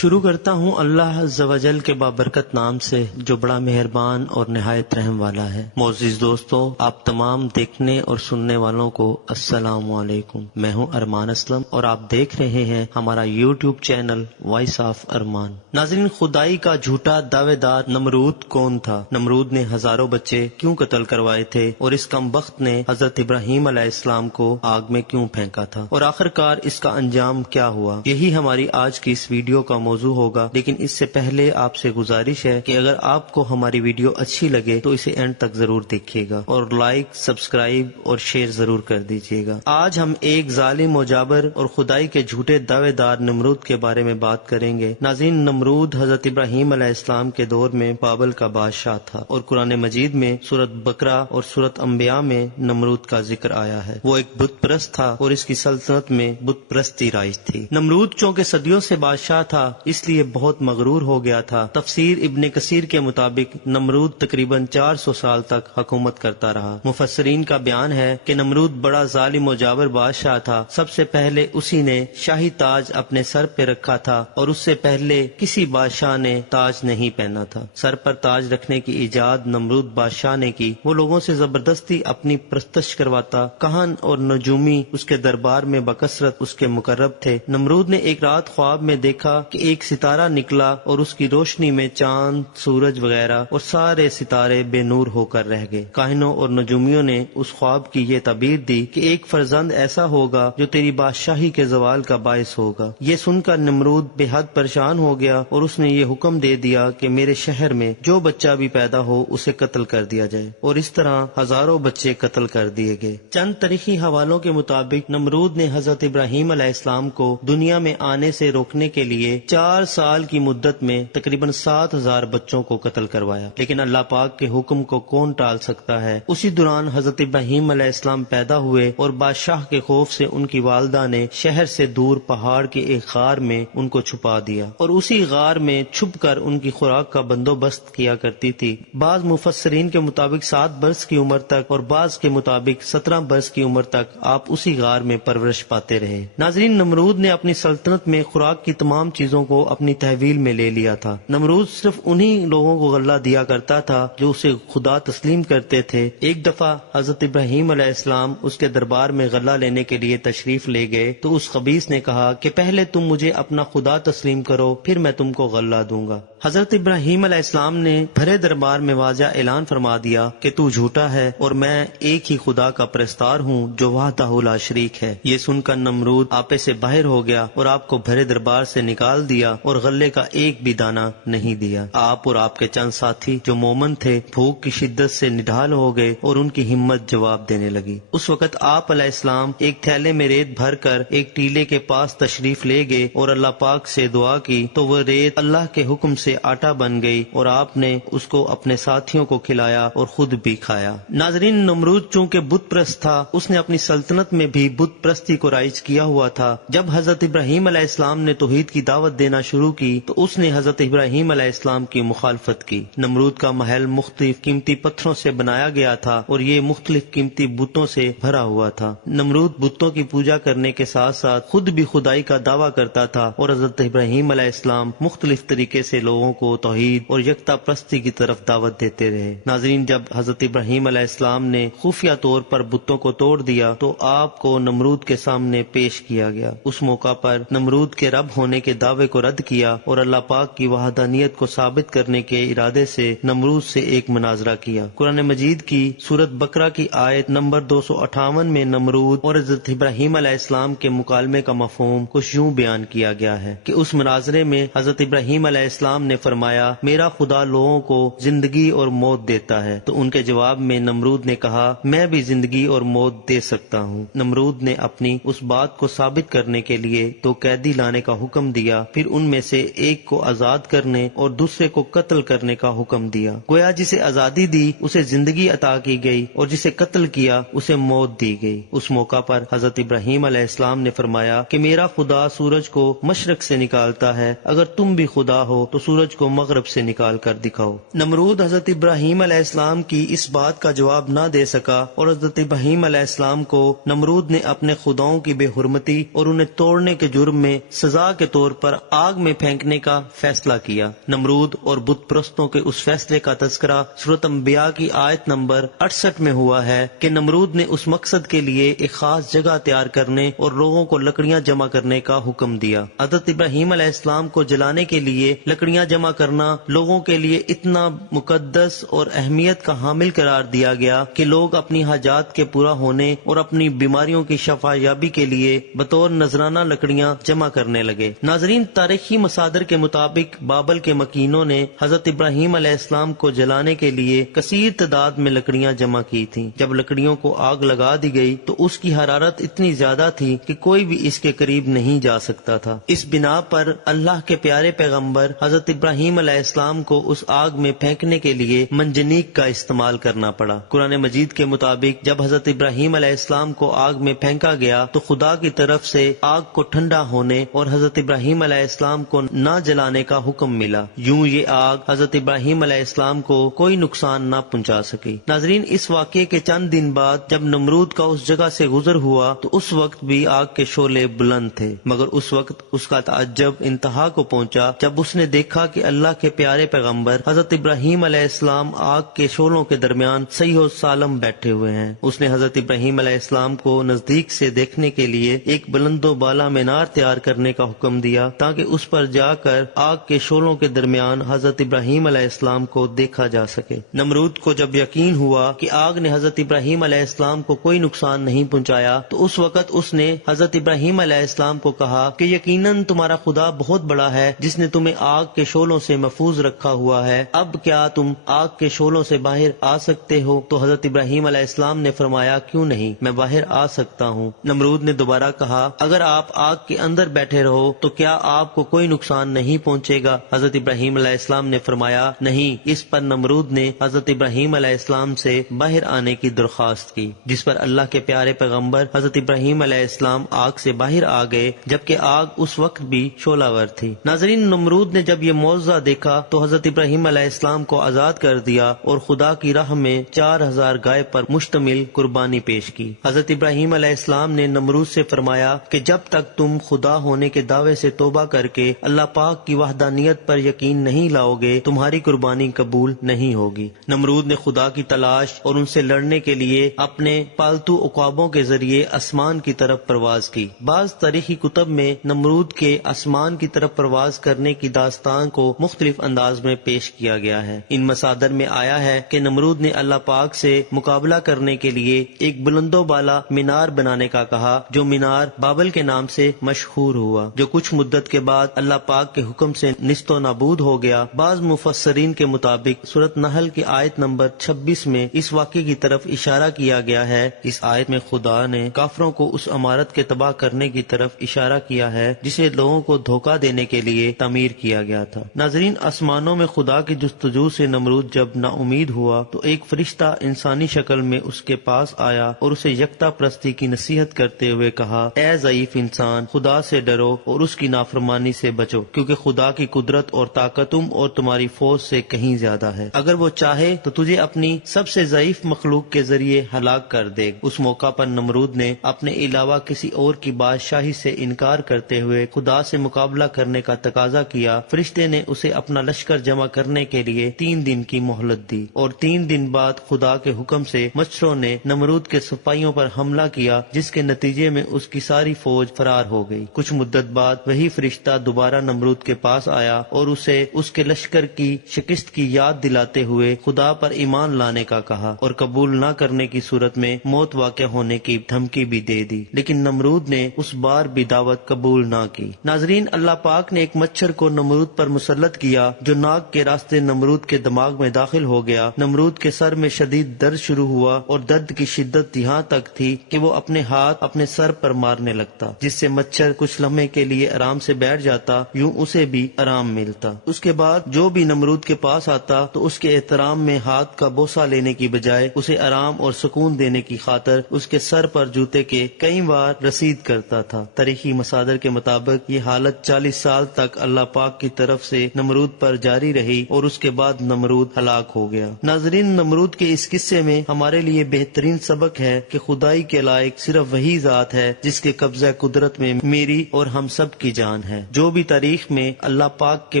شروع کرتا ہوں اللہ عز و جل کے بابرکت نام سے جو بڑا مہربان اور نہایت رحم والا ہے۔ معزز دوستو، آپ تمام دیکھنے اور سننے والوں کو السلام علیکم۔ میں ہوں ارمان اسلم اور آپ دیکھ رہے ہیں ہمارا یوٹیوب چینل وائس آف ارمان۔ ناظرین، خدائی کا جھوٹا دعوے دار نمرود کون تھا؟ نمرود نے ہزاروں بچے کیوں قتل کروائے تھے اور اس کم بخت نے حضرت ابراہیم علیہ السلام کو آگ میں کیوں پھینکا تھا، اور آخر کار اس کا انجام کیا ہوا؟ یہی ہماری آج کی اس ویڈیو کا موضوع ہوگا، لیکن اس سے پہلے آپ سے گزارش ہے کہ اگر آپ کو ہماری ویڈیو اچھی لگے تو اسے اینڈ تک ضرور دیکھیے گا اور لائک، سبسکرائب اور شیئر ضرور کر دیجیے گا۔ آج ہم ایک ظالم و جابر اور خدائی کے جھوٹے دعوے دار نمرود کے بارے میں بات کریں گے۔ ناظرین، نمرود حضرت ابراہیم علیہ السلام کے دور میں بابل کا بادشاہ تھا اور قرآن مجید میں سورۃ بقرہ اور سورۃ انبیاء میں نمرود کا ذکر آیا ہے۔ وہ ایک بت پرست تھا اور اس کی سلطنت میں بت پرستی رائج تھی۔ نمرود چونکہ صدیوں سے بادشاہ تھا اس لیے بہت مغرور ہو گیا تھا۔ تفسیر ابن کثیر کے مطابق نمرود تقریباً 400 سال تک حکومت کرتا رہا۔ مفسرین کا بیان ہے کہ نمرود بڑا ظالم و جابر بادشاہ تھا۔ سب سے پہلے اسی نے شاہی تاج اپنے سر پہ رکھا تھا اور اس سے پہلے کسی بادشاہ نے تاج نہیں پہنا تھا۔ سر پر تاج رکھنے کی ایجاد نمرود بادشاہ نے کی۔ وہ لوگوں سے زبردستی اپنی پرستش کرواتا۔ کہن اور نجومی اس کے دربار میں بکثرت اس کے مقرب تھے۔ نمرود نے ایک رات خواب میں دیکھا کہ ایک ستارہ نکلا اور اس کی روشنی میں چاند، سورج وغیرہ اور سارے ستارے بے نور ہو کر رہ گئے۔ کاہنوں اور نجومیوں نے اس خواب کی یہ تعبیر دی کہ ایک فرزند ایسا ہوگا جو تیری بادشاہی کے زوال کا باعث ہوگا۔ یہ سن کر نمرود بے حد پریشان ہو گیا اور اس نے یہ حکم دے دیا کہ میرے شہر میں جو بچہ بھی پیدا ہو اسے قتل کر دیا جائے، اور اس طرح ہزاروں بچے قتل کر دیے گئے۔ چند تاریخی حوالوں کے مطابق نمرود نے حضرت ابراہیم علیہ السلام کو دنیا میں آنے سے روکنے کے لیے 4 سال کی مدت میں تقریباً 7000 بچوں کو قتل کروایا، لیکن اللہ پاک کے حکم کو کون ٹال سکتا ہے؟ اسی دوران حضرت ابراہیم علیہ السلام پیدا ہوئے اور بادشاہ کے خوف سے ان کی والدہ نے شہر سے دور پہاڑ کے ایک غار میں ان کو چھپا دیا اور اسی غار میں چھپ کر ان کی خوراک کا بندوبست کیا کرتی تھی۔ بعض مفسرین کے مطابق 7 برس کی عمر تک اور بعض کے مطابق 17 برس کی عمر تک آپ اسی غار میں پرورش پاتے رہے۔ ناظرین، نمرود نے اپنی سلطنت میں خوراک کی تمام چیزوں کو اپنی تحویل میں لے لیا تھا۔ نمرود صرف انہی لوگوں کو غلہ دیا کرتا تھا جو اسے خدا تسلیم کرتے تھے۔ ایک دفعہ حضرت ابراہیم علیہ السلام اس کے دربار میں غلہ لینے کے لیے تشریف لے گئے تو اس خبیث نے کہا کہ پہلے تم مجھے اپنا خدا تسلیم کرو، پھر میں تم کو غلہ دوں گا۔ حضرت ابراہیم علیہ السلام نے بھرے دربار میں واضح اعلان فرما دیا کہ تو جھوٹا ہے اور میں ایک ہی خدا کا پرستار ہوں جو وحدہ لا شریک ہے۔ یہ سن کر نمرود آپے سے باہر ہو گیا اور آپ کو بھرے دربار سے نکال دیا اور غلے کا ایک بھی دانہ نہیں دیا۔ آپ اور آپ کے چند ساتھی جو مومن تھے بھوک کی شدت سے نڈھال ہو گئے اور ان کی ہمت جواب دینے لگی۔ اس وقت آپ علیہ السلام ایک تھیلے میں ریت بھر کر ایک ٹیلے کے پاس تشریف لے گئے اور اللہ پاک سے دعا کی تو وہ ریت اللہ کے حکم سے آٹا بن گئی اور آپ نے اس کو اپنے ساتھیوں کو کھلایا اور خود بھی کھایا۔ ناظرین، نمرود چونکہ بت پرست تھا اس نے اپنی سلطنت میں بھی بت پرستی کو رائج کیا ہوا تھا۔ جب حضرت ابراہیم علیہ السلام نے توحید کی دعوت دینا شروع کی تو اس نے حضرت ابراہیم علیہ السلام کی مخالفت کی۔ نمرود کا محل مختلف قیمتی پتھروں سے بنایا گیا تھا اور یہ مختلف قیمتی بتوں سے بھرا ہوا تھا۔ نمرود بتوں کی پوجا کرنے کے ساتھ ساتھ خود بھی خدائی کا دعویٰ کرتا تھا اور حضرت ابراہیم علیہ السلام مختلف طریقے سے لوگوں کو توحید اور یکتا پرستی کی طرف دعوت دیتے رہے۔ ناظرین، جب حضرت ابراہیم علیہ السلام نے خفیہ طور پر بتوں کو توڑ دیا تو آپ کو نمرود کے سامنے پیش کیا گیا۔ اس موقع پر نمرود کے رب ہونے کے دعوے کو رد کیا اور اللہ پاک کی وحدانیت کو ثابت کرنے کے ارادے سے نمرود سے ایک مناظرہ کیا۔ قرآن مجید کی سورۃ بقرہ کی آیت نمبر 258 میں نمرود اور حضرت ابراہیم علیہ السلام کے مکالمے کا مفہوم کچھ یوں بیان کیا گیا ہے کہ اس مناظرے میں حضرت ابراہیم علیہ السلام نے فرمایا، میرا خدا لوگوں کو زندگی اور موت دیتا ہے، تو ان کے جواب میں نمرود نے کہا، میں بھی زندگی اور موت دے سکتا ہوں۔ نمرود نے اپنی اس بات کو ثابت کرنے کے لیے تو قیدی لانے کا حکم دیا، پھر ان میں سے ایک کو آزاد کرنے اور دوسرے کو قتل کرنے کا حکم دیا۔ گویا جسے آزادی دی اسے زندگی عطا کی گئی اور جسے قتل کیا اسے موت دی گئی۔ اس موقع پر حضرت ابراہیم علیہ السلام نے فرمایا کہ میرا خدا سورج کو مشرق سے نکالتا ہے، اگر تم بھی خدا ہو تو سورج کو مغرب سے نکال کر دکھاؤ۔ نمرود حضرت ابراہیم علیہ السلام کی اس بات کا جواب نہ دے سکا اور حضرت ابراہیم علیہ السلام کو نمرود نے اپنے خداؤں کی بے حرمتی اور انہیں توڑنے کے جرم میں سزا کے طور پر آگ میں پھینکنے کا فیصلہ کیا۔ نمرود اور بت پرستوں کے اس فیصلے کا تذکرہ سورۃ انبیاء کی آیت نمبر 68 میں ہوا ہے کہ نمرود نے اس مقصد کے لیے ایک خاص جگہ تیار کرنے اور لوگوں کو لکڑیاں جمع کرنے کا حکم دیا۔ حضرت ابراہیم علیہ السلام کو جلانے کے لیے لکڑیاں جمع کرنا لوگوں کے لیے اتنا مقدس اور اہمیت کا حامل قرار دیا گیا کہ لوگ اپنی حاجات کے پورا ہونے اور اپنی بیماریوں کی شفا یابی کے لیے بطور نذرانہ لکڑیاں جمع کرنے لگے۔ ناظرین، تاریخی مصادر کے مطابق بابل کے مکینوں نے حضرت ابراہیم علیہ السلام کو جلانے کے لیے کثیر تعداد میں لکڑیاں جمع کی تھیں۔ جب لکڑیوں کو آگ لگا دی گئی تو اس کی حرارت اتنی زیادہ تھی کہ کوئی بھی اس کے قریب نہیں جا سکتا تھا۔ اس بنا پر اللہ کے پیارے پیغمبر حضرت ابراہیم علیہ السلام کو اس آگ میں پھینکنے کے لیے منجنیق کا استعمال کرنا پڑا۔ قرآن مجید کے مطابق جب حضرت ابراہیم علیہ السلام کو آگ میں پھینکا گیا تو خدا کی طرف سے آگ کو ٹھنڈا ہونے اور حضرت ابراہیم علیہ السلام کو نہ جلانے کا حکم ملا، یوں یہ آگ حضرت ابراہیم علیہ السلام کو کوئی نقصان نہ پہنچا سکی۔ ناظرین، اس واقعے کے چند دن بعد جب نمرود کا اس جگہ سے گزر ہوا تو اس وقت بھی آگ کے شعلے بلند تھے، مگر اس وقت اس کا تعجب انتہا کو پہنچا جب اس نے دیکھا کہ اللہ کے پیارے پیغمبر حضرت ابراہیم علیہ السلام آگ کے شعلوں کے درمیان صحیح و سالم بیٹھے ہوئے ہیں۔ اس نے حضرت ابراہیم علیہ السلام کو نزدیک سے دیکھنے کے لیے ایک بلند و بالا مینار تیار کرنے کا حکم دیا تاکہ اس پر جا کر آگ کے شعلوں کے درمیان حضرت ابراہیم علیہ السلام کو دیکھا جا سکے۔ نمرود کو جب یقین ہوا کہ آگ نے حضرت ابراہیم علیہ السلام کو کوئی نقصان نہیں پہنچایا تو اس وقت اس نے حضرت ابراہیم علیہ السلام کو کہا کہ یقیناً تمہارا خدا بہت بڑا ہے جس نے تمہیں آگ کے شعلوں سے محفوظ رکھا ہوا ہے، اب کیا تم آگ کے شعلوں سے باہر آ سکتے ہو؟ تو حضرت ابراہیم علیہ السلام نے فرمایا، کیوں نہیں، میں باہر آ سکتا ہوں۔ نمرود نے دوبارہ کہا، اگر آپ آگ کے اندر بیٹھے رہو تو کیا آپ کو کوئی نقصان نہیں پہنچے گا؟ حضرت ابراہیم علیہ السلام نے فرمایا، نہیں۔ اس پر نمرود نے حضرت ابراہیم علیہ السلام سے باہر آنے کی درخواست کی، جس پر اللہ کے پیارے پیغمبر حضرت ابراہیم علیہ السلام آگ سے باہر آ گئے، جبکہ آگ اس وقت بھی شعلہ ور تھی۔ ناظرین، نمرود نے جب یہ معجزہ دیکھا تو حضرت ابراہیم علیہ السلام کو آزاد کر دیا اور خدا کی راہ میں 4000 گائے پر مشتمل قربانی پیش کی۔ حضرت ابراہیم علیہ السلام نے نمرود سے فرمایا کہ جب تک تم خدا ہونے کے دعوے سے توبہ کر کے اللہ پاک کی وحدانیت پر یقین نہیں لاؤ گے، تمہاری قربانی قبول نہیں ہوگی۔ نمرود نے خدا کی تلاش اور ان سے لڑنے کے لیے اپنے پالتو عقابوں کے ذریعے آسمان کی طرف پرواز کی۔ بعض تاریخی کتب میں نمرود کے آسمان کی طرف پرواز کرنے کی داستان کو مختلف انداز میں پیش کیا گیا ہے۔ ان مصادر میں آیا ہے کہ نمرود نے اللہ پاک سے مقابلہ کرنے کے لیے ایک بلند و بالا مینار بنانے کا کہا، جو مینار بابل کے نام سے مشہور ہوا، جو کچھ مدت کے بعد اللہ پاک کے حکم سے نیست و نابود ہو گیا۔ بعض مفسرین کے مطابق سورۃ نحل کی آیت نمبر 26 میں اس واقعے کی طرف اشارہ کیا گیا ہے۔ اس آیت میں خدا نے کافروں کو اس عمارت کے تباہ کرنے کی طرف اشارہ کیا ہے جسے لوگوں کو دھوکہ دینے کے لیے تعمیر کیا گیا تھا۔ ناظرین، آسمانوں میں خدا کی جستجو سے نمرود جب نا امید ہوا تو ایک فرشتہ انسانی شکل میں اس کے پاس آیا اور اسے یکتا پرستی کی نصیحت کرتے ہوئے کہا، اے ضعیف انسان، خدا سے ڈرو اور اس کی نافرمانی سے بچو، کیونکہ خدا کی قدرت اور طاقت تم اور تمہاری فوج سے کہیں زیادہ ہے۔ اگر وہ چاہے تو تجھے اپنی سب سے ضعیف مخلوق کے ذریعے ہلاک کر دے۔ اس موقع پر نمرود نے اپنے علاوہ کسی اور کی بادشاہی سے انکار کرتے ہوئے خدا سے مقابلہ کرنے کا تقاضا کیا۔ فرشتے نے اسے اپنا لشکر جمع کرنے کے لیے 3 دن کی مہلت دی، اور 3 دن بعد خدا کے حکم سے مچھروں نے نمرود کے سپاہیوں پر حملہ کیا، جس کے نتیجے میں اس کی ساری فوج فرار ہو گئی۔ کچھ مدت بعد وہی فرشتہ دوبارہ نمرود کے پاس آیا اور اسے اس کے لشکر کی شکست کی یاد دلاتے ہوئے خدا پر ایمان لانے کا کہا، اور قبول نہ کرنے کی صورت میں موت واقع ہونے کی دھمکی بھی دے دی، لیکن نمرود نے اس بار بھی دعوت قبول نہ کی۔ ناظرین، اللہ پاک نے ایک مچھر کو نمرود پر مسلط کیا جو ناک کے راستے نمرود کے دماغ میں داخل ہو گیا۔ نمرود کے سر میں شدید درد شروع ہوا اور درد کی شدت یہاں تک تھی کہ وہ اپنے ہاتھ اپنے سر پر مارنے لگتا، جس سے مچھر کچھ لمحے کے لیے آرام سے بیٹھ جاتا، یوں اسے بھی آرام ملتا۔ اس کے بعد جو بھی نمرود کے پاس آتا تو اس کے احترام میں ہاتھ کا بوسہ لینے کی بجائے اسے آرام اور سکون دینے کی خاطر اس کے سر پر جوتے کے کئی بار رسید کرتا تھا۔ تاریخی مصادر کے مطابق یہ حالت 40 سال تک اللہ پاک کی طرف سے نمرود پر جاری رہی اور اس کے بعد نمرود ہلاک ہو گیا۔ ناظرین، نمرود کے اس قصے میں ہمارے لیے بہترین سبق ہے کہ خدائی کے لائق صرف وہی ذات ہے جس کے قبضہ قدرت میں میری اور ہم سب کی جان ہے۔ ہے۔ جو بھی تاریخ میں اللہ پاک کے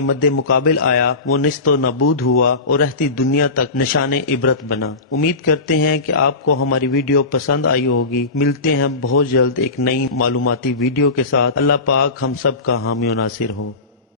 مد مقابل آیا وہ نیست و نابود ہوا اور رہتی دنیا تک نشان عبرت بنا۔ امید کرتے ہیں کہ آپ کو ہماری ویڈیو پسند آئی ہوگی۔ ملتے ہیں بہت جلد ایک نئی معلوماتی ویڈیو کے ساتھ۔ اللہ پاک ہم سب کا حامی و ناصر ہو۔